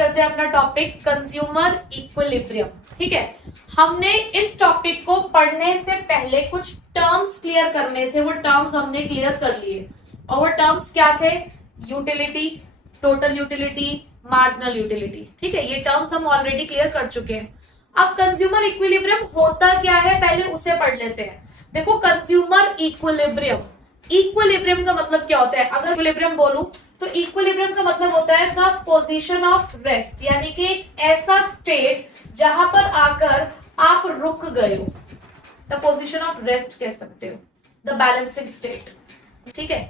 करते हैं अपना टॉपिक कंज्यूमर इक्विलिब्रियम। ठीक है, हमने इस टॉपिक को पढ़ने से पहले कुछ टर्म्स क्लियर करने थे, वो टर्म्स हमने क्लियर कर लिए। और वो टर्म्स क्या थे? Utility, total utility, marginal utility. ठीक है, ये टर्म्स हम ऑलरेडी क्लियर कर चुके हैं। अब कंज्यूमर इक्विलिब्रियम होता क्या है पहले उसे पढ़ लेते हैं। देखो, कंज्यूमर इक्विलिब्रियम, इक्विलिब्रियम का मतलब क्या होता है? अगर इक्विलिब्रियम बोलूं तो इक्विलिब्रियम का मतलब होता है द पोजीशन ऑफ रेस्ट, यानी कि एक ऐसा स्टेट जहां पर आकर आप रुक गए हो। द पोजीशन ऑफ रेस्ट कह सकते हो, द बैलेंसिंग स्टेट। ठीक है,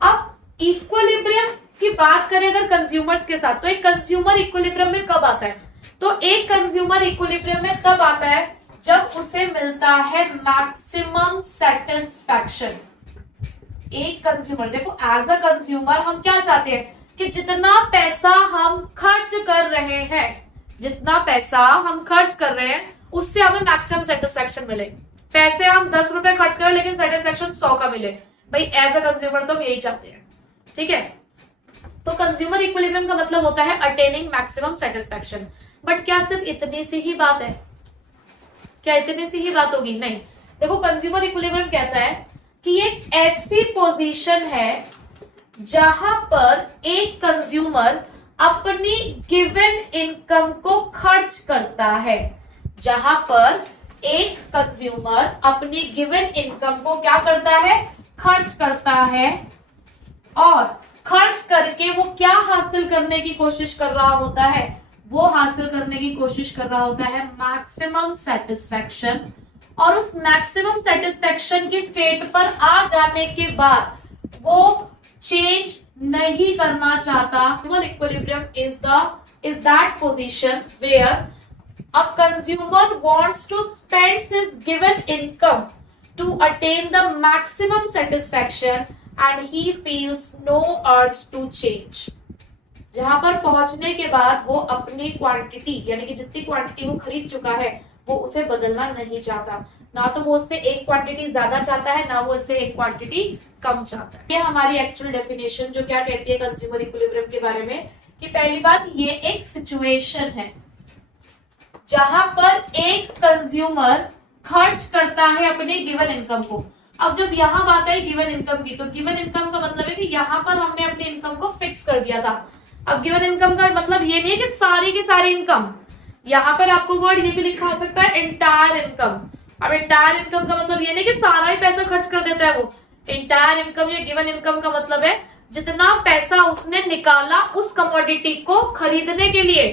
अब इक्विलिब्रियम की बात करें अगर कंज्यूमर्स के साथ, तो एक कंज्यूमर इक्विलिब्रियम में कब आता है? तो एक कंज्यूमर इक्विलिब्रियम में तब आता है जब उसे मिलता है मैक्सिमम सेटिस्फैक्शन। एक कंज्यूमर, देखो एज अ कंज्यूमर हम क्या चाहते हैं कि जितना पैसा हम खर्च कर रहे हैं, जितना पैसा हम खर्च कर रहे हैं उससे हमें मैक्सिमम सेटिस्फैक्शन मिले। पैसे हम 10 रुपए खर्च करें लेकिन सेटिस्फैक्शन 100 का मिले, भाई एज अ कंज्यूमर तो हम यही चाहते हैं। ठीक है, तो कंज्यूमर इक्विलिब्रियम का मतलब होता है अटेनिंग मैक्सिमम सेटिस्फैक्शन। बट क्या सिर्फ इतनी सी ही बात है? क्या इतनी सी ही बात होगी? नहीं। देखो, कंज्यूमर इक्विलिब्रियम कहता है कि एक ऐसी पोजीशन है जहां पर एक कंज्यूमर अपनी गिवन इनकम को खर्च करता है, जहां पर एक कंज्यूमर अपनी गिवन इनकम को क्या करता है? खर्च करता है। और खर्च करके वो क्या हासिल करने की कोशिश कर रहा होता है? वो हासिल करने की कोशिश कर रहा होता है मैक्सिमम सेटिस्फैक्शन। और उस मैक्सिमम सेटिस्फैक्शन की स्टेट पर आ जाने के बाद वो चेंज नहीं करना चाहता। Equilibrium is that position where a consumer wants to spend his given income to attain the maximum satisfaction and he feels no urge to change। जहां पर पहुंचने के बाद वो अपनी क्वांटिटी, यानी कि जितनी क्वांटिटी वो खरीद चुका है वो उसे बदलना नहीं चाहता। ना तो वो उससे एक क्वांटिटी ज्यादा चाहता है, ना वो इससे एक क्वांटिटी कम चाहता है। ये हमारी एक्चुअल डेफिनेशन जो क्या कहती है कंज्यूमर इक्विलिब्रियम के बारे में, कि पहली बात ये एक सिचुएशन है जहां पर एक कंज्यूमर खर्च करता है अपने गिवन इनकम को। अब जब यहाँ बात आई गिवन इनकम की, तो गिवन इनकम का मतलब है कि यहाँ पर हमने अपनी इनकम को फिक्स कर दिया था। अब गिवन इनकम का मतलब ये नहीं है कि सारी की सारी इनकम, यहाँ पर आपको वर्ड ये भी लिखा हो सकता है एंटायर इनकम। अब एंटायर इनकम का मतलब ये नहीं कि सारा ही पैसा खर्च कर देता है वो। एंटायर इनकम या गिवन इनकम का मतलब है जितना पैसा उसने निकाला उस कमोडिटी को खरीदने के लिए।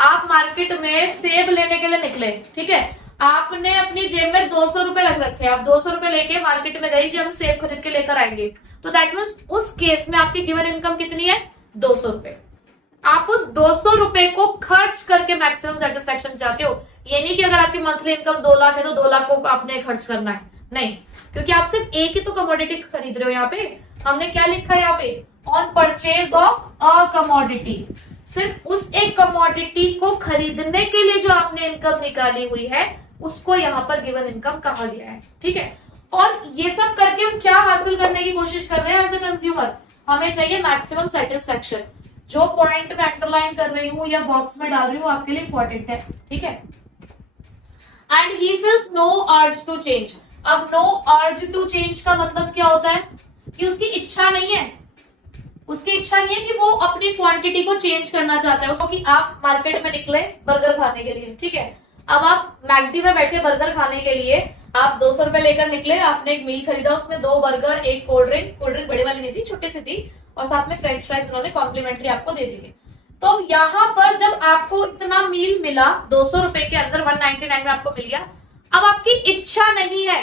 आप मार्केट में सेब लेने के लिए निकले, ठीक है, आपने अपनी जेब में 200 रुपए रख रखे, आप 200 रुपए लेके मार्केट में गई जी हम सेब खरीद के लेकर आएंगे, तो दैट मीन्स उस केस में आपकी गिवन इनकम कितनी है? 200 रुपए। आप उस 200 रुपए को खर्च करके मैक्सिमम सेटिस्फैक्शन चाहते हो। ये नहीं कि अगर आपकी मंथली इनकम 2 लाख है तो 2 लाख को आपने खर्च करना है, नहीं, क्योंकि आप सिर्फ एक ही तो कमोडिटी खरीद रहे हो। यहाँ पे हमने क्या लिखा है? यहाँ पे on purchase of a commodity, सिर्फ उस एक कमोडिटी को खरीदने के लिए जो आपने इनकम निकाली हुई है उसको यहाँ पर गिवन इनकम कहा गया है। ठीक है, और ये सब करके हम क्या हासिल करने की कोशिश कर रहे हैं एज ए कंज्यूमर? हमें चाहिए मैक्सिमम सेटिस्फैक्शन। जो पॉइंट में अंडरलाइन कर रही हूँ या बॉक्स में डाल रही हूँ आपके लिए इंपॉर्टेंट है। ठीक है, and he feels no urge to change. अब नो अर्ज टू चेंज का मतलब क्या होता है? कि उसकी इच्छा नहीं है, उसकी इच्छा नहीं है कि वो अपनी क्वांटिटी को चेंज करना चाहता है। उसको कि आप मार्केट में निकले बर्गर खाने के लिए, ठीक है, अब आप मैकडी में बैठे बर्गर खाने के लिए, आप 200 रुपए लेकर निकले, आपने एक मील खरीदा, उसमें 2 बर्गर, एक कोल्ड ड्रिंक बड़ी वाली नहीं थी, छोटी सी थी, और साथ में फ्रेंच फ्राइज उन्होंने कॉम्प्लीमेंट्री आपको दे दिए। तो यहाँ पर जब आपको इतना मील मिला 200 रुपए के अंदर, 199 में आपको मिल गया, अब आपकी इच्छा नहीं है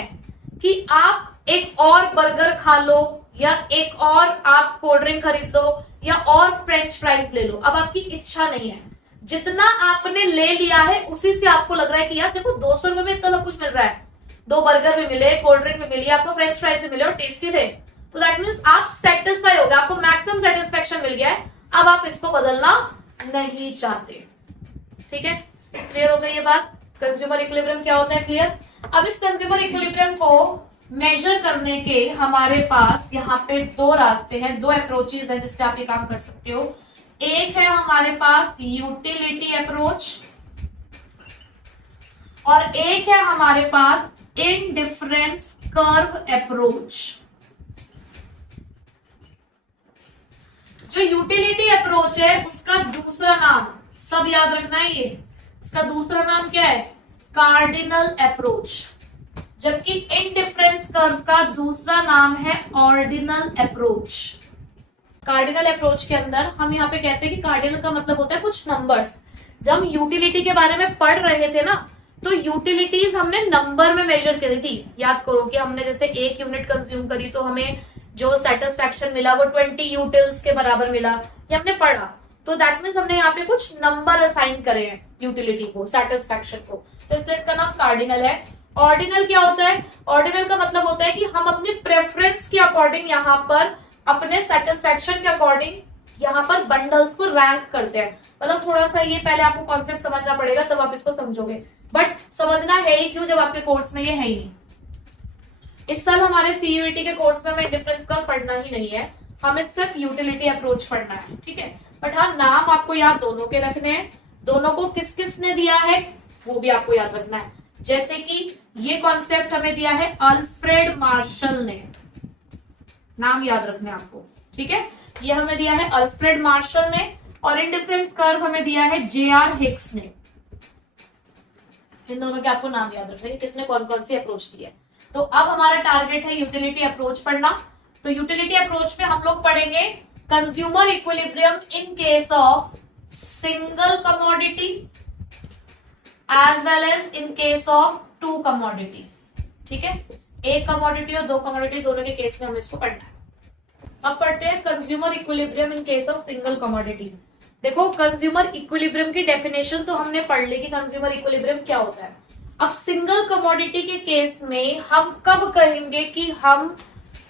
कि आप एक और बर्गर खा लो या एक और आप कोल्ड ड्रिंक खरीद लो या और फ्रेंच फ्राइज ले लो। अब आपकी इच्छा नहीं है, जितना आपने ले लिया है उसी से आपको लग रहा है कि यार देखो 200 रुपए में इतना कुछ मिल रहा है, 2 बर्गर भी मिले, कोल्ड ड्रिंक भी मिली, आपको फ्रेंच फ्राइज भी मिले और टेस्टी थे, तो दैट मीन्स आप सेटिस्फाई हो गए, आपको मैक्सिमम सेटिस्फेक्शन मिल गया है। अब आप इसको बदलना नहीं चाहते। ठीक है, क्लियर हो गई ये बात? कंज्यूमर इक्विलिब्रियम क्या होता है? क्लियर? अब इस कंज्यूमर इक्विलिब्रियम को मेजर करने के हमारे पास यहाँ पे 2 रास्ते हैं, 2 अप्रोचेस हैं जिससे आप ये काम कर सकते हो। एक है हमारे पास यूटिलिटी अप्रोच और एक है हमारे पास इनडिफरेंस कर्व अप्रोच। जो यूटिलिटी अप्रोच है उसका दूसरा नाम, सब याद रखना है ये, इसका दूसरा नाम क्या है? Cardinal approach. जबकि इनडिफरेंस कर्व का दूसरा नाम है ऑर्डिनल अप्रोच। कार्डिनल अप्रोच के अंदर हम यहाँ पे कहते हैं कि कार्डिनल का मतलब होता है कुछ नंबर्स। जब हम यूटिलिटी के बारे में पढ़ रहे थे ना, तो यूटिलिटीज हमने नंबर में मेजर करी थी। याद करो कि हमने जैसे 1 यूनिट कंज्यूम करी तो हमें जो सेटिस्फैक्शन मिला वो 20 यूटिल्स के बराबर मिला, ये हमने पढ़ा। तो दैट मीन्स हमने यहाँ पे कुछ नंबर असाइन करे हैं यूटिलिटी को, सेटिस्फैक्शन को, तो इसलिए इसका नाम कार्डिनल है। ऑर्डिनल क्या होता है? ऑर्डिनल का मतलब होता है कि हम अपनी प्रेफरेंस के अकॉर्डिंग यहाँ पर अपने सेटिस्फैक्शन के अकॉर्डिंग यहाँ पर बंडल्स को रैंक करते हैं। मतलब थोड़ा सा ये पहले आपको कॉन्सेप्ट समझना पड़ेगा तब आप इसको समझोगे, बट समझना है ही क्यों जब आपके कोर्स में ये है ही नहीं। इस साल हमारे सीयूईटी के कोर्स में हमें डिफरेंस कर्व पढ़ना ही नहीं है, हमें सिर्फ यूटिलिटी अप्रोच पढ़ना है, ठीक है। बट हाँ, नाम आपको याद दोनों के रखने हैं, दोनों को किस किस ने दिया है वो भी आपको याद रखना है। जैसे कि ये कॉन्सेप्ट हमें दिया है अल्फ्रेड मार्शल ने, नाम याद रखने हैं आपको, ठीक है। ये हमें दिया है अल्फ्रेड मार्शल ने, और इनडिफरेंस कर्व हमें दिया है जेआर हिक्स ने। इन दोनों के आपको नाम याद रखना है, किसने कौन कौन सी अप्रोच दी है। तो अब हमारा टारगेट है यूटिलिटी अप्रोच पढ़ना। तो यूटिलिटी अप्रोच में हम लोग पढ़ेंगे consumer equilibrium in case of single commodity as well as in case of 2 commodity, ठीक है। 1 कमोडिटी और 2 कमोडिटी दोनों के केस में हमें इसको पढ़ना है। अब पढ़ते हैं consumer equilibrium in case of single commodity. देखो, कंज्यूमर इक्विलिब्रियम की डेफिनेशन तो हमने पढ़ ली कि कंज्यूमर इक्विलिब्रियम क्या होता है। अब सिंगल कमोडिटी के केस में हम कब कहेंगे कि हम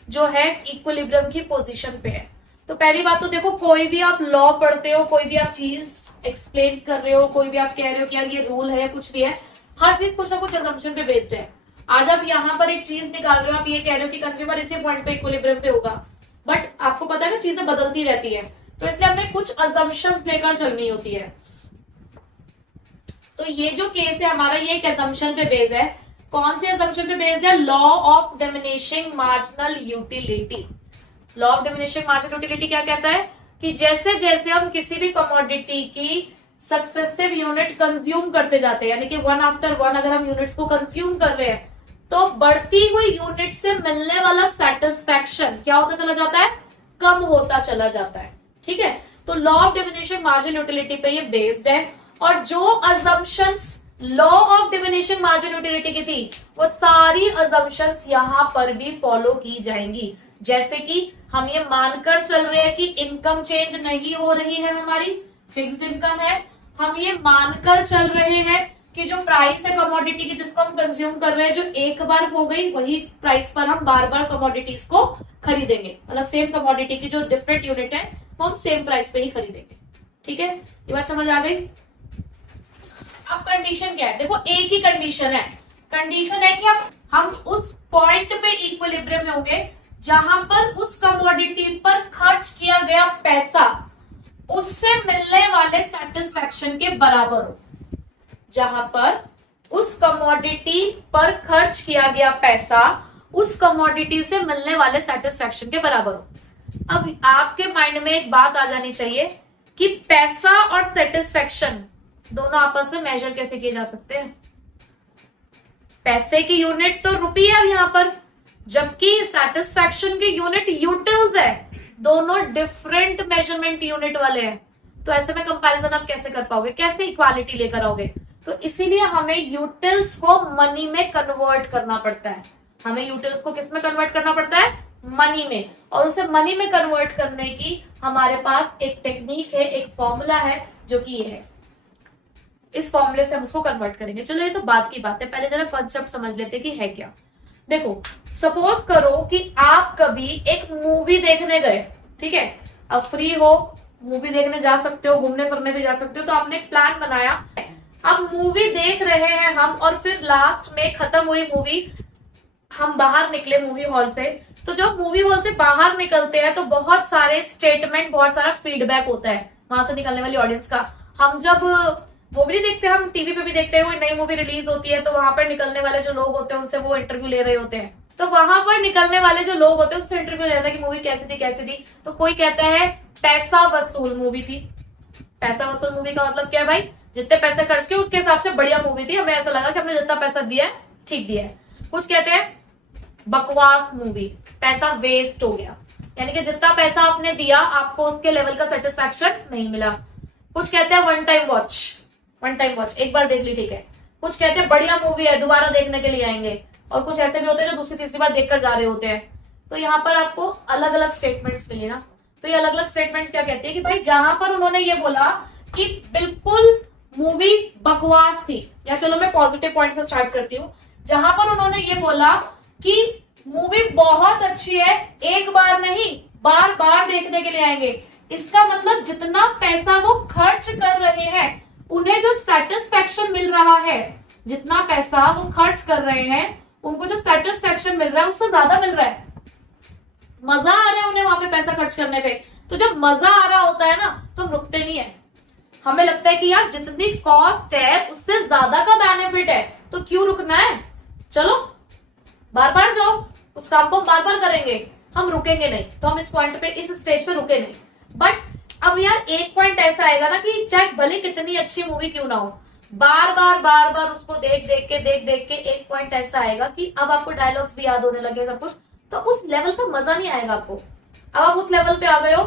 जो है इक्विलिब्रियम की पोजीशन पे है। तो पहली बात तो देखो, कोई भी आप लॉ पढ़ते हो, कोई भी आप चीज एक्सप्लेन कर रहे हो, कोई भी आप कह रहे हो कि यार ये रूल है या कुछ भी है, हर चीज कुछ ना कुछ असम्पशन पे बेस्ड है। आज आप यहाँ पर एक चीज निकाल रहे हो, आप ये कह रहे हो कि कंज्यूमर इसी पॉइंट पे इक्विलिब्रियम पे होगा, बट आपको पता है ना चीजें बदलती रहती है, तो इसलिए हमें कुछ असम्पशंस लेकर चलनी होती है। तो ये जो केस है हमारा, ये एक असम्पशन पे बेस्ड है। कौन सी असम्पशन पे बेस्ड है? Law of diminishing marginal utility. Law of diminishing marginal utility क्या कहता है कि जैसे जैसे हम किसी भी कमोडिटी की सक्सेसिव यूनिट कंज्यूम करते जाते हैं, यानी कि 1 आफ्टर 1 अगर हम यूनिट्स को कंज्यूम कर रहे हैं, तो बढ़ती हुई यूनिट से मिलने वाला सेटिस्फैक्शन क्या होता चला जाता है? कम होता चला जाता है, ठीक है। तो law of diminishing marginal utility पे ये बेस्ड है, और जो assumptions law of diminishing marginal utility की थी वो सारी अजम्पशंस यहां पर भी फॉलो की जाएंगी। जैसे कि हम ये मानकर चल रहे हैं कि इनकम चेंज नहीं हो रही है, हमारी फिक्स्ड इनकम है। हम ये मानकर चल रहे हैं कि जो प्राइस है कमोडिटी की जिसको हम कंज्यूम कर रहे हैं, जो एक बार हो गई वही प्राइस पर हम बार बार कमोडिटीज को खरीदेंगे। मतलब सेम कमोडिटी की जो डिफरेंट यूनिट है वो हम सेम प्राइस पे ही खरीदेंगे, ठीक है। ये बात समझ आ गई। अब कंडीशन क्या है? देखो, एक ही कंडीशन है, कंडीशन है कि हम उस पॉइंट पे इक्विलिब्रियम में होंगे जहां पर उस कमोडिटी पर खर्च किया गया पैसा उससे मिलने वाले सेटिस्फैक्शन के बराबर हो। जहां पर उस कमोडिटी पर खर्च किया गया पैसा उस कमोडिटी से मिलने वाले सेटिस्फैक्शन के बराबर हो। अब आपके माइंड में एक बात आ जानी चाहिए कि पैसा और सेटिस्फैक्शन दोनों आपस में मेजर कैसे किए जा सकते हैं। पैसे की यूनिट तो रुपये है यहाँ पर, जबकि सेटिस्फैक्शन की यूनिट यूटिल्स है। दोनों डिफरेंट मेजरमेंट यूनिट वाले हैं, तो ऐसे में कंपैरिजन आप कैसे कर पाओगे, कैसे इक्वालिटी लेकर आओगे। तो इसीलिए हमें यूटिल्स को मनी में कन्वर्ट करना पड़ता है। हमें यूटिल्स को किस में कन्वर्ट करना पड़ता है? मनी में। और उसे मनी में कन्वर्ट करने की हमारे पास एक टेक्निक है, एक फॉर्मूला है, जो कि ये है। इस फॉर्मूले से हम उसको कन्वर्ट करेंगे। चलो, ये तो बात की बात है, पहले जरा कॉन्सेप्ट समझ लेते कि है क्या। देखो, सपोज करो कि आप कभी एक मूवी देखने गए, ठीक है। अब फ्री हो, मूवी देखने जा सकते हो, घूमने फिरने भी जा सकते हो, तो आपने एक प्लान बनाया। अब मूवी देख रहे हैं हम, और फिर लास्ट में खत्म हुई मूवी, हम बाहर निकले मूवी हॉल से। तो जब मूवी हॉल से बाहर निकलते हैं तो बहुत सारे स्टेटमेंट, बहुत सारा फीडबैक होता है। वहां से निकलने वाली ऑडियंस का। हम जब मूवी नहीं देखते, हम टीवी पे भी देखते हैं, कोई नई मूवी रिलीज होती है तो वहां पर निकलने वाले जो लोग होते हैं उनसे वो इंटरव्यू ले रहे होते हैं, तो वहां पर निकलने वाले जो लोग होते हैं उनसे इंटरव्यू ले जाता है कि मूवी कैसी थी कैसी थी, तो कोई कहता है पैसा वसूल मूवी थी। पैसा वसूल मूवी का मतलब क्या है भाई, जितने पैसे खर्च किए उसके हिसाब से बढ़िया मूवी थी, हमें ऐसा लगा कि हमने जितना पैसा दिया है ठीक दिया है। कुछ कहते हैं बकवास मूवी, पैसा वेस्ट हो गया, यानी कि जितना पैसा आपने दिया आपको उसके लेवल का सेटिस्फैक्शन नहीं मिला। कुछ कहते हैं वन टाइम वॉच, एक बार देख ली ठीक है। कुछ कहते हैं बढ़िया मूवी है दोबारा देखने के लिए आएंगे, और कुछ ऐसे भी होते हैं जो दूसरी तीसरी बार देखकर जा रहे होते हैं। तो यहाँ पर आपको अलग अलग स्टेटमेंट्स मिले ना, तो ये अलग अलग स्टेटमेंट्स क्या कहते हैं कि भाई जहां पर उन्होंने ये बोला कि बिल्कुल मूवी बकवास थी, या चलो मैं पॉजिटिव पॉइंट से स्टार्ट करती हूँ, जहां पर उन्होंने ये बोला कि मूवी बहुत अच्छी है, एक बार नहीं बार बार देखने के लिए आएंगे, इसका मतलब जितना पैसा वो खर्च कर रहे हैं उन्हें जो सेटिस्फैक्शन मिल रहा है, जितना पैसा वो खर्च कर रहे हैं उनको जो सेटिस्फैक्शन मिल रहा है उससे ज्यादा मिल रहा है, मजा आ रहा है उन्हें वहां पे पैसा खर्च करने पे। तो जब मजा आ रहा होता है ना तो हम रुकते नहीं है, हमें लगता है कि यार जितनी कॉस्ट है उससे ज्यादा का बेनिफिट है, तो क्यों रुकना है, चलो बार बार जाओ, उस काम को बार बार करेंगे, हम रुकेंगे नहीं। तो हम इस पॉइंट पे, इस स्टेज पे रुके नहीं। बट अब यार एक पॉइंट ऐसा आएगा ना कि चाहे भले कितनी अच्छी मूवी क्यों ना हो, बार बार उसको देख देख के एक पॉइंट ऐसा आएगा कि अब आपको डायलॉग्स भी याद होने लगे सब कुछ, तो उस लेवल का मजा नहीं आएगा आपको। अब आप उस लेवल पे आ गए हो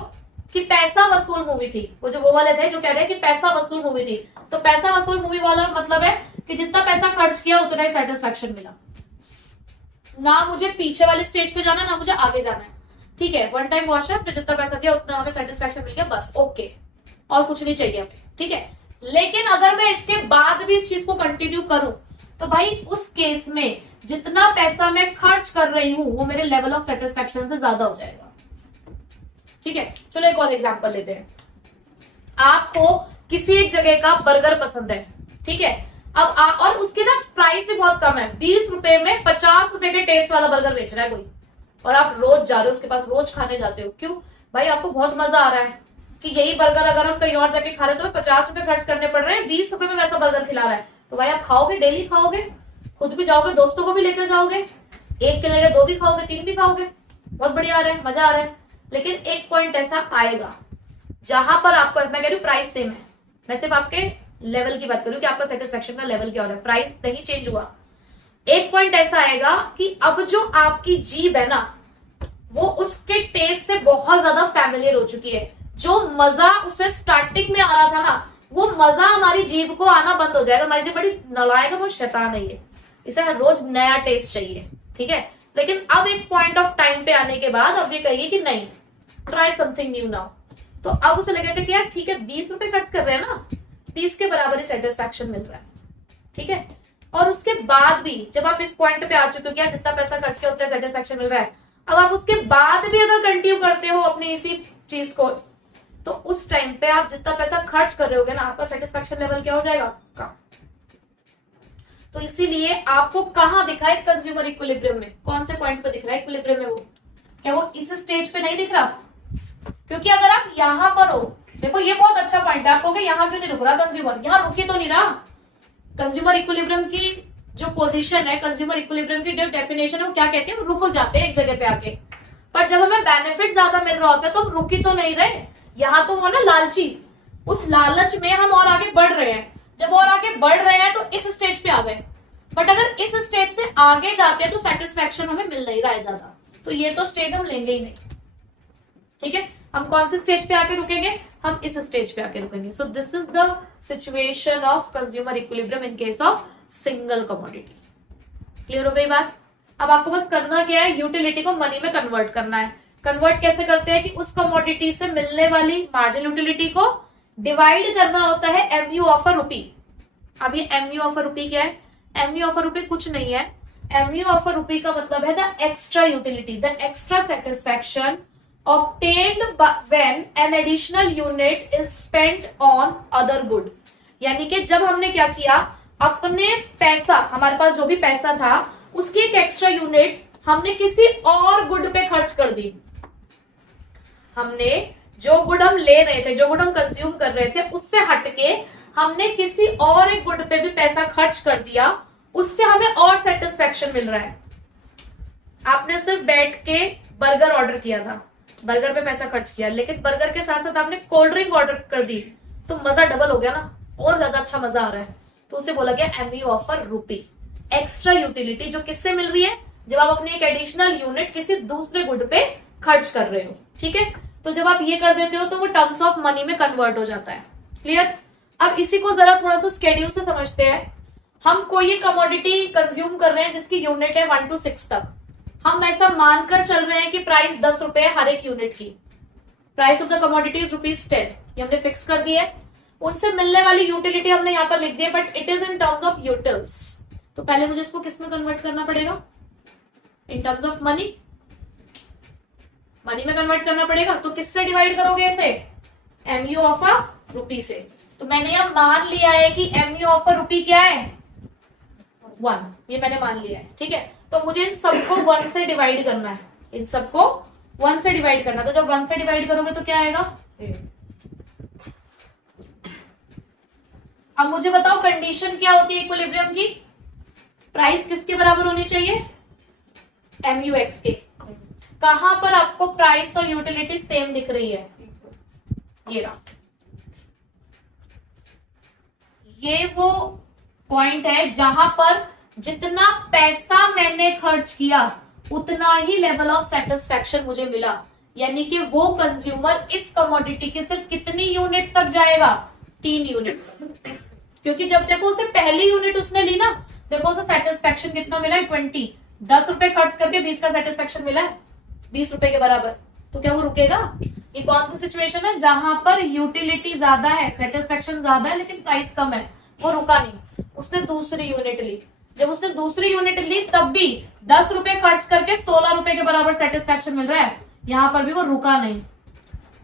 कि पैसा वसूल मूवी थी, वो वाले थे जो कह रहे हैं कि पैसा वसूल मूवी थी, तो पैसा वसूल मूवी वाला मतलब है कि जितना पैसा खर्च किया उतना ही सेटिस्फैक्शन मिला, ना मुझे पीछे वाले स्टेज पे जाना ना मुझे आगे जाना है, ठीक है, वन टाइम वॉच है, फिर जितना पैसा दिया उतना हमें सेटिस्फैक्शन मिल गया, बस ओके, और कुछ नहीं चाहिए हमें, ठीक है। लेकिन अगर मैं इसके बाद भी इस चीज को कंटिन्यू करूं तो भाई उस केस में जितना पैसा मैं खर्च कर रही हूं वो मेरे लेवल ऑफ सेटिस्फैक्शन से ज्यादा हो जाएगा, ठीक है। चलो एक और एग्जांपल लेते हैं। आपको किसी एक जगह का बर्गर पसंद है, ठीक है, अब और उसकी ना प्राइस भी बहुत कम है, 20 रुपए में 50 रुपए के टेस्ट वाला बर्गर बेच रहा है कोई, और आप रोज जा रहे हो उसके पास, रोज खाने जाते हो, क्यों भाई, आपको बहुत मजा आ रहा है कि यही बर्गर अगर हम कहीं और जाके खा रहे तो 50 रुपए खर्च करने पड़ रहे हैं, 20 रुपए में वैसा बर्गर खिला रहा है, तो भाई आप खाओगे, डेली खाओगे, खुद भी जाओगे, दोस्तों को भी लेकर जाओगे, एक के जगह 2 भी खाओगे, 3 भी खाओगे, बहुत बढ़िया आ रहा है, मजा आ रहा है। लेकिन एक पॉइंट ऐसा आएगा जहां पर आपको, मैं कह रही हूँ प्राइस सेम है, मैं सिर्फ आपके लेवल की बात करूँ कि आपका सेटिस्फेक्शन का लेवल क्या हो रहा है, प्राइस नहीं चेंज हुआ। एक पॉइंट ऐसा आएगा कि अब जो आपकी जीभ है ना वो उसके टेस्ट से बहुत ज्यादा फैमिलियर हो चुकी है, जो मजा उसे स्टार्टिंग में आ रहा था ना वो मजा हमारी जीभ को आना बंद हो जाएगा। हमारी जीभ बड़ी नालायक है, वो शैतान है, इसे रोज नया टेस्ट चाहिए, ठीक है। लेकिन अब एक पॉइंट ऑफ टाइम पे आने के बाद अब ये कहिए कि नहीं, ट्राई समथिंग न्यू नाउ, तो अब उसे लगेगा कि यार ठीक है 20 रुपए खर्च कर रहे हैं ना, 20 के बराबर ही सेटिस्फैक्शन मिल रहा है, ठीक है। और उसके बाद भी जब आप इस पॉइंट पे आ चुके हो कि जितना पैसा खर्च किया उतना सेटिस्फैक्शन मिल रहा है, अब आप उसके बाद भी अगर कंटिन्यू करते हो अपनी इसी चीज को, तो उस टाइम पे आप जितना पैसा खर्च कर रहे होगे ना आपका सेटिस्फैक्शन लेवल क्या हो जाएगा, कम। तो इसीलिए आपको कहां दिखा है कंज्यूमर इक्विलिब्रियम में, कौन से पॉइंट पे दिख रहा है इक्विलिब्रियम में, वो क्या वो इस स्टेज पे नहीं दिख रहा, क्योंकि अगर आप यहां पर हो, देखो ये बहुत अच्छा पॉइंट है, आप कहोगे यहां क्यों नहीं रुक रहा कंज्यूमर, यहां रुकी तो नहीं रहा। कंज्यूमर इक्विलिब्रियम की जो पोजीशन है, कंज्यूमर इक्विलिब्रियम की जो डेफिनेशन है वो क्या कहते हैं, रुक जाते हैं एक जगह पे आके, पर जब हमें बेनिफिट ज्यादा मिल रहा होता है तो हम रुकी तो नहीं रहे, यहाँ तो हो ना लालची, उस लालच में हम और आगे बढ़ रहे हैं, जब और आगे बढ़ रहे हैं तो इस स्टेज पे आ गए, बट अगर इस स्टेज से आगे जाते हैं तो सेटिस्फैक्शन हमें मिल नहीं रहा है ज्यादा, तो ये तो स्टेज हम लेंगे ही नहीं, ठीक है। हम कौन से स्टेज पे आके रुकेंगे, हम इस स्टेज पे आके रुकेंगे। So this is the situation of consumer equilibrium in case of single commodity. Clear हो गई बात। अब आपको बस करना क्या है, यूटिलिटी को मनी में कन्वर्ट करना है। कन्वर्ट कैसे करते हैं कि उस कमोडिटी से मिलने वाली मार्जिनल यूटिलिटी को डिवाइड करना होता है एमयू ऑफ अ रुपी। अब ये एमयू ऑफ अ रुपी क्या है, एमयू ऑफ अ रुपी कुछ नहीं है, एमयू ऑफ अ रुपी का मतलब है the extra utility, the extra satisfaction obtained when an additional unit is spent on other good। यानी कि जब हमने क्या किया, अपने पैसा, हमारे पास जो भी पैसा था उसकी एक एक्स्ट्रा यूनिट हमने किसी और गुड पे खर्च कर दी, हमने जो गुड हम ले रहे थे, जो गुड हम कंज्यूम कर रहे थे, उससे हटके हमने किसी और एक गुड पे भी पैसा खर्च कर दिया, उससे हमें और सेटिस्फेक्शन मिल रहा है। आपने सिर्फ बैठ के बर्गर ऑर्डर किया था, बर्गर पे पैसा खर्च किया, लेकिन बर्गर के साथ साथ आपने कोल्ड ड्रिंक ऑर्डर कर दी, तो मजा डबल हो गया ना, और ज्यादा अच्छा मजा आ रहा है। तो उसे बोला गया एमयू ऑफर रुपी, एक्स्ट्रा यूटिलिटी जो किससे मिल रही है, जब आप अपनी एक एडिशनल यूनिट किसी दूसरे गुड पे खर्च कर रहे हो। ठीक है, तो जब आप ये कर देते हो तो वो टर्म्स ऑफ मनी में कन्वर्ट हो जाता है। क्लियर? अब इसी को जरा थोड़ा सा स्केड्यूल से समझते हैं। हम कोई एक कमोडिटी कंज्यूम कर रहे हैं जिसकी यूनिट है 1 to 6 तक। हम ऐसा मानकर चल रहे हैं कि प्राइस 10 रुपए है हर एक यूनिट की। Price of the commodity is ₹10, ये हमने फिक्स कर दिया है। उनसे मिलने वाली यूटिलिटी हमने यहाँ पर लिख दी है, but it is in terms of utils. तो पहले मुझे इसको किस में कन्वर्ट करना पड़ेगा? In terms of money, money में कन्वर्ट करना पड़ेगा। तो किससे डिवाइड करोगे इसे? एमयू ऑफ अ रुपी से। तो मैंने यहां मान लिया है कि एमयू ऑफ अ रुपी क्या है? 1, ये मैंने मान लिया है। ठीक है, तो मुझे इन सबको 1 से डिवाइड करना है, इन सबको 1 से डिवाइड करना। तो जब 1 से डिवाइड करोगे तो क्या आएगा? अब मुझे बताओ कंडीशन क्या होती है इक्विलिब्रियम की? प्राइस किसके बराबर होनी चाहिए? एमयू एक्स के। कहां पर आपको प्राइस और यूटिलिटी सेम दिख रही है? ये रहा, ये वो पॉइंट है जहां पर जितना पैसा मैंने खर्च किया उतना ही लेवल ऑफ सेटिस्फेक्शन मुझे मिला। यानी कि वो कंज्यूमर इस कमोडिटी की सिर्फ कितनी यूनिट तक जाएगा? 3 यूनिट। क्योंकि जब देखो उसे पहली यूनिट उसने ली ना, देखो उसे सेटिस्फेक्शन कितना मिला है? 20। 10 रुपए खर्च करके 20 का सेटिस्फेक्शन मिला है, 20 रुपए के बराबर। तो क्या वो रुकेगा? ये कौन सी सिचुएशन है जहां पर यूटिलिटी ज्यादा है, सेटिस्फेक्शन ज्यादा है, लेकिन प्राइस कम है? वो रुका नहीं, उसने दूसरी यूनिट ली। जब उसने दूसरी यूनिट ली तब भी 10 रुपए खर्च करके 16 रुपए के बराबर सेटिस्फेक्शन मिल रहा है, यहां पर भी वो रुका नहीं।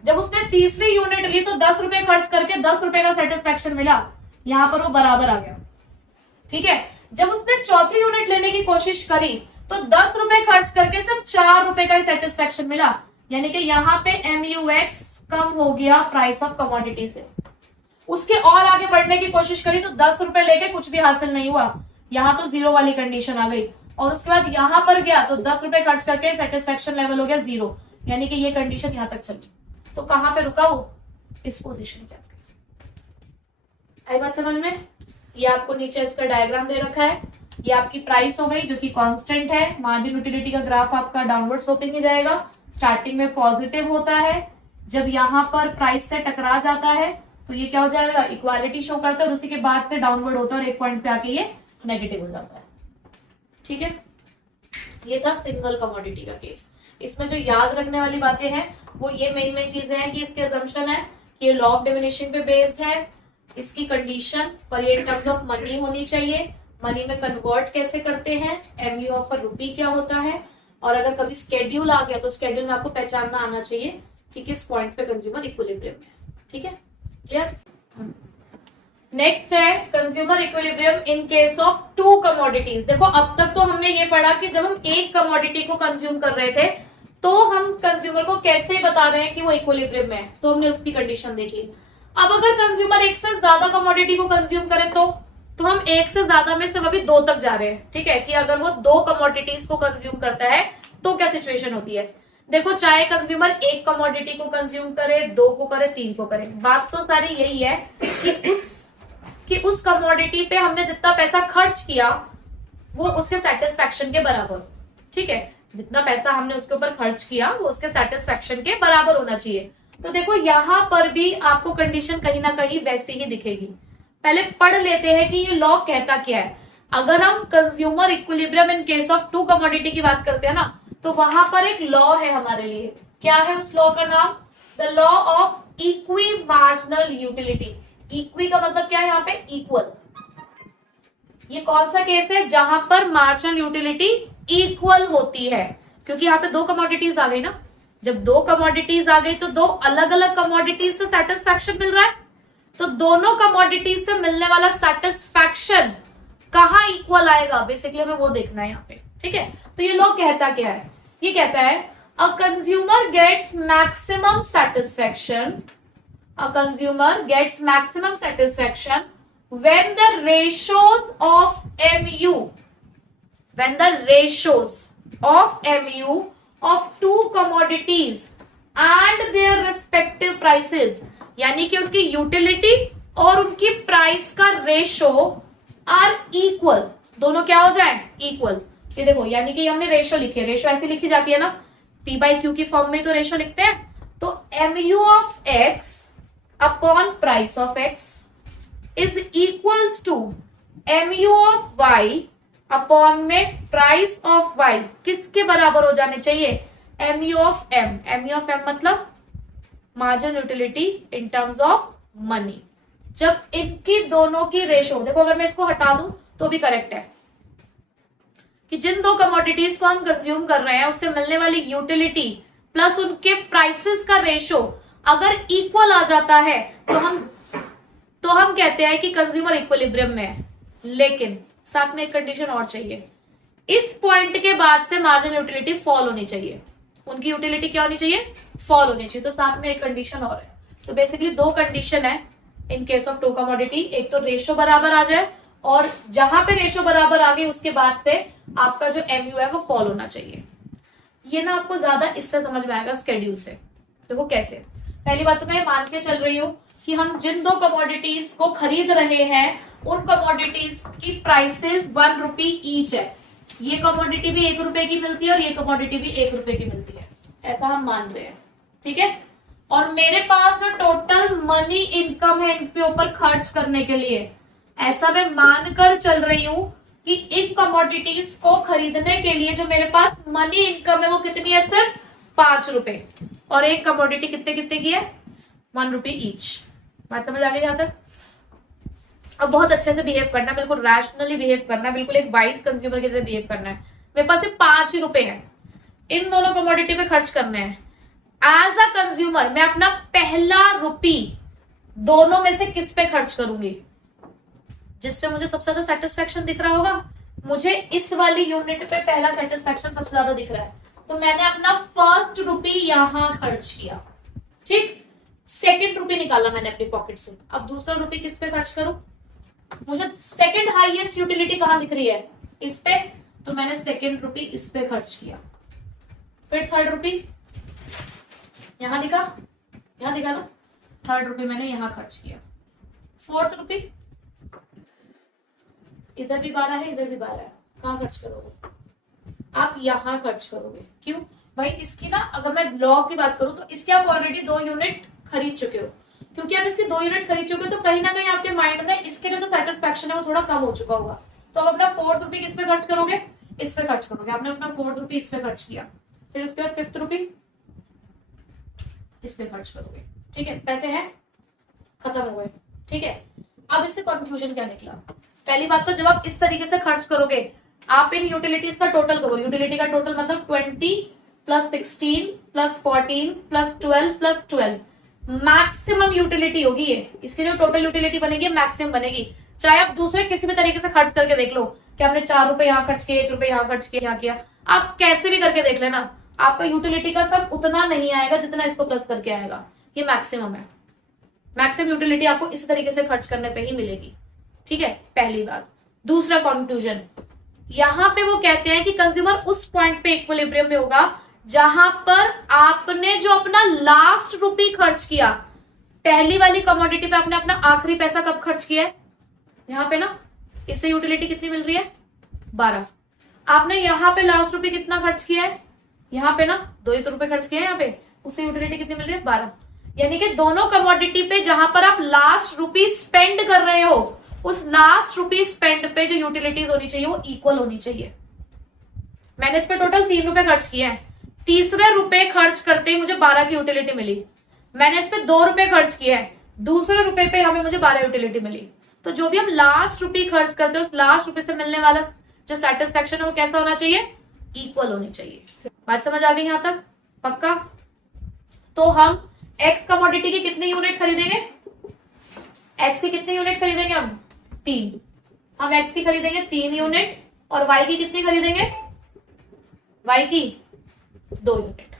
जब उसने तीसरी यूनिट ली तो 10 रुपए खर्च करके 10 रुपए का सेटिस्फेक्शन मिला, यहां पर वो बराबर आ गया। ठीक है, जब उसने चौथी यूनिट लेने की कोशिश करी तो 10 रुपए खर्च करके सिर्फ 4 रुपए का ही सेटिस्फेक्शन मिला। यानी कि यहाँ पे MUX कम हो गया प्राइस ऑफ कमोडिटी से। उसके और आगे बढ़ने की कोशिश करी तो 10 रुपए लेके कुछ भी हासिल नहीं हुआ, यहाँ तो 0 वाली कंडीशन आ गई। और उसके बाद यहाँ पर गया तो 10 रुपए खर्च करके सेटिस्फेक्शन लेवल हो गया 0, यानी कि ये कंडीशन यहाँ तक चली। तो कहां पे रुका वो? इस पोजीशन पे। आई बात समझ में? ये आपको नीचे इसका डायग्राम दे रखा है। ये आपकी प्राइस हो गई जो कि कांस्टेंट है। मार्जिन यूटिलिटी का ग्राफ आपका डाउनवर्ड स्लोपिंग ही जाएगा। स्टार्टिंग में पॉजिटिव होता है, जब यहाँ पर प्राइस से टकरा जाता है तो ये क्या हो जाएगा? इक्वालिटी शो करता है, और उसी के बाद से डाउनवर्ड होता है और एक पॉइंट पे आके ये नेगेटिव हो जाता है। ठीक है, ये था सिंगल कमोडिटी का केस। इसमें जो याद रखने वाली बातें हैं वो ये मेन चीजें हैं कि इसके असम्पशन है कि ये लॉ ऑफ डिमिनिशिंग पे बेस्ड है, इसकी कंडीशन पर ये टर्म्स ऑफ मनी होनी चाहिए, मनी में कन्वर्ट कैसे करते हैं, एमयू ऑफ रुपी क्या होता है, और अगर कभी स्केड्यूल आ गया तो स्केड्यूल में आपको पहचानना आना चाहिए कि किस पॉइंट पे कंज्यूमर इक्विलिब्रियम में है। ठीक है, क्लियर? नेक्स्ट है consumer equilibrium in case of 2 commodities. देखो अब तक तो हमने ये पढ़ा कि जब हम एक कमोडिटी को कंज्यूम कर रहे थे तो हम कंज्यूमर को कैसे बता रहे हैं कि वो इक्विलिब्रियम में है, तो हमने उसकी कंडीशन देखी। अब अगर कंज्यूमर एक से ज्यादा कमोडिटी को कंज्यूम करे तो हम एक से ज्यादा में से अभी 2 तक जा रहे हैं। ठीक है, कि अगर वो 2 कमोडिटीज को कंज्यूम करता है तो क्या सिचुएशन होती है? देखो, चाहे कंज्यूमर एक कमोडिटी को कंज्यूम करे, 2 को करे, 3 को करे, बात तो सारी यही है कि उस कमोडिटी पे हमने जितना पैसा खर्च किया वो उसके सेटिस्फेक्शन के बराबर। ठीक है, जितना पैसा हमने उसके ऊपर खर्च किया वो उसके सेटिस्फेक्शन के बराबर होना चाहिए। तो देखो यहाँ पर भी आपको कंडीशन कहीं ना कहीं वैसी ही दिखेगी। पहले पढ़ लेते हैं कि ये लॉ कहता क्या है। अगर हम consumer equilibrium in case of 2 commodity की बात करते हैं ना, तो वहां पर एक लॉ है हमारे लिए। क्या है उस लॉ का नाम? The law of equi marginal utility. Equi का मतलब क्या है यहाँ पे? इक्वल। ये कौन सा केस है जहां पर मार्जिनल यूटिलिटी इक्वल होती है? क्योंकि यहाँ पे 2 कमोडिटीज आ गई ना। जब 2 कमोडिटीज आ गई तो 2 अलग अलग कमोडिटीज से सेटिस्फेक्शन मिल रहा है, तो दोनों कमोडिटीज से मिलने वाला सेटिस्फेक्शन कहाँ इक्वल आएगा, बेसिकली हमें वो देखना है यहाँ पे। ठीक है, तो ये लॉ कहता क्या है? ये कहता है a consumer gets maximum satisfaction, a consumer gets maximum satisfaction when the ratios of MU, when the ratios of MU of two commodities and their respective prices, यानी कि उनकी यूटिलिटी और उनकी प्राइस का रेशो आर इक्वल, दोनों क्या हो जाए इक्वल। ये देखो, यानी कि हमने रेशो लिखी है, रेशो ऐसी लिखी जाती है ना, P बाई क्यू की फॉर्म में तो रेशो लिखते हैं। तो MU of X upon price of X is equals to MU of Y upon में प्राइस ऑफ Y किसके बराबर हो जाने चाहिए, MU of M। MU of M मतलब margin utility in terms of money. जब इनकी दोनों की रेशो, देखो अगर मैं इसको हटा दूं तो भी करेक्ट है कि जिन दो कमोडिटीज को हम कंज्यूम कर रहे हैं उससे मिलने वाली यूटिलिटी प्लस उनके प्राइसेस का रेशो अगर इक्वल आ जाता है तो हम कहते हैं कि कंज्यूमर इक्विलिब्रियम में है। लेकिन साथ में एक कंडीशन और चाहिए, इस पॉइंट के बाद से मार्जिन यूटिलिटी फॉल होनी चाहिए, उनकी यूटिलिटी क्या होनी चाहिए, फॉल होनी चाहिए। तो साथ में एक कंडीशन और है। तो बेसिकली दो कंडीशन है in case of two commodity, एक तो रेशो बराबर आ जाए और जहां पे रेशो बराबर आ गई उसके बाद से आपका जो MU है वो फॉल होना चाहिए। ये ना आपको ज्यादा इससे समझ में आएगा स्केड्यूल से। देखो कैसे, पहली बात तो मैं मान के चल रही हूँ कि हम जिन दो कमोडिटीज को खरीद रहे हैं उन कमोडिटीज की प्राइसेस 1 रुपी ईच है। ये कमोडिटी भी 1 रुपए की मिलती है और ये कमोडिटी भी 1 रुपए की मिलती है, ऐसा हम मान रहे हैं, ठीक है। और मेरे पास जो टोटल मनी इनकम है इनके ऊपर खर्च करने के लिए, ऐसा मैं मानकर चल रही हूं कि इन कमोडिटीज को खरीदने के लिए जो मेरे पास मनी इनकम है वो कितनी है, सिर्फ 5 रुपए। और एक कमोडिटी कितने कितने की है, 1 रुपी ईच। बात समझ आ गई यहां तक। अब बहुत अच्छे से बिहेव करना, बिल्कुल रैशनली बिहेव करना, बिल्कुल एक वाइज कंज्यूमर की तरह बिहेव करना है। मेरे पास 5 ही रुपए है, इन दोनों कमोडिटी पे खर्च करने हैं। एज अ कंज्यूमर मैं अपना पहला रुपी दोनों में से किस पे खर्च करूंगी, जिसपे मुझे सबसे ज्यादा सेटिस्फेक्शन दिख रहा होगा। मुझे इस वाली यूनिट पे पहला सेटिस्फेक्शन सबसे ज्यादा दिख रहा है, तो मैंने अपना फर्स्ट रुपी यहां खर्च किया, ठीक। सेकंड रुपी निकाला मैंने अपनी पॉकेट से, अब दूसरा रुपी किस पे खर्च करूं, मुझे सेकंड हाईएस्ट यूटिलिटी कहां दिख रही है, इस पे, तो मैंने सेकंड रुपी इस पे खर्च किया। फिर थर्ड रुपी यहां दिखा ना, थर्ड रुपी मैंने यहां खर्च किया। फोर्थ रुपी इधर भी 12 है, इधर भी 12 है, कहां खर्च करोगे आप, यहां खर्च करोगे। क्यों भाई, इसकी ना अगर मैं लॉ की बात करूं तो इसके आप ऑलरेडी 2 यूनिट खरीद चुके हो, क्योंकि आप इसके 2 यूनिट खरीद चुके हो तो कहीं ना कहीं आपके माइंड में इसके लिए जो सेटिस्फेक्शन है वो थोड़ा कम हो चुका होगा। तो अब अपना फोर्थ रुपी किस पे खर्च करोगे, इस पे खर्च करोगे। आपने अपना फोर्थ रुपी इस पे खर्च किया, फिर उसके बाद फिफ्थ रुपी इस पे खर्च करोगे, ठीक है। पैसे हैं खत्म हो गए, ठीक है। अब इससे कंक्लूजन क्या निकला, पहली बात तो जब आप इस तरीके से खर्च करोगे, आप इन यूटिलिटीज का टोटल करो। यूटिलिटी का टोटल मतलब 20 plus 16 plus 14 plus 12 plus 12, maximum utility होगी ये। इसकी जो टोटल यूटिलिटी बनेगी मैक्सिमम बनेगी। चाहे आप दूसरे किसी भी तरीके से खर्च करके देख लो कि आपने 4 रुपए यहाँ खर्च किए, 1 रुपए यहाँ खर्च किया, यहाँ किया, आप कैसे भी करके देख लेना, आपका यूटिलिटी का सम उतना नहीं आएगा जितना इसको प्लस करके आएगा। ये मैक्सिमम है, मैक्सिमम यूटिलिटी आपको इस तरीके से खर्च करने पे ही मिलेगी, ठीक है, पहली बात। दूसरा कंक्लूजन, यहां पे वो कहते हैं कि कंज्यूमर उस पॉइंट पे इक्विलिब्रियम में होगा जहां पर आपने जो अपना लास्ट रुपी खर्च किया, पहली वाली कमोडिटी पे आपने अपना आखिरी पैसा कब खर्च किया है, यहाँ पे ना, इससे यूटिलिटी कितनी मिल रही है 12। आपने यहाँ पे लास्ट रुपी कितना खर्च किया है, यहाँ पे ना 2 रुपए खर्च किए हैं, यहाँ पे उससे यूटिलिटी कितनी मिल रही है 12। यानी कि दोनों कमोडिटी पे जहां पर आप लास्ट रुपी स्पेंड कर रहे हो, उस लास्ट रुपी स्पेंड पे जो यूटिलिटीज होनी चाहिए वो इक्वल होनी चाहिए। मैंने इस पे टोटल 3 रुपए खर्च किए हैं, तीसरे रुपए खर्च करते ही मुझे 12 की यूटिलिटी मिली। मैंने इस पे 2 रुपए खर्च किए हैं, दूसरे रुपए पे हमें मुझे 12 यूटिलिटी मिली। तो जो भी हम लास्ट रुपी खर्च करते हैं उस लास्ट रुपए से मिलने वाला जो सेटिस्फेक्शन है वो कैसा होना चाहिए, इक्वल होनी चाहिए। बात समझ आ गई यहां तक, पक्का। तो हम एक्स कमोडिटी की कितनी यूनिट खरीदेंगे, एक्स की कितनी यूनिट खरीदेंगे हम 3, हम एक्स की खरीदेंगे 3 यूनिट और वाई की कितनी खरीदेंगे, वाई की 2 यूनिट।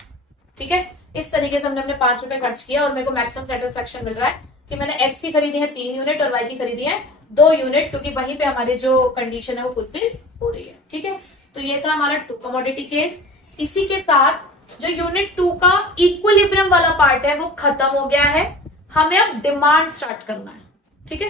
ठीक है, इस तरीके से हमने अपने 5 रुपए खर्च किया और मेरे को मैक्सिमम सेटिस्फेक्शन मिल रहा है कि मैंने एक्स की खरीदी है 3 यूनिट और वाई की खरीदी है 2 यूनिट, क्योंकि वहीं पे हमारी जो कंडीशन है वो फुलफिल हो रही है। ठीक है, तो ये था हमारा 2 कमोडिटी केस। इसी के साथ जो यूनिट 2 का इक्विलिब्रियम वाला पार्ट है वो खत्म हो गया है, हमें अब डिमांड स्टार्ट करना है। ठीक है।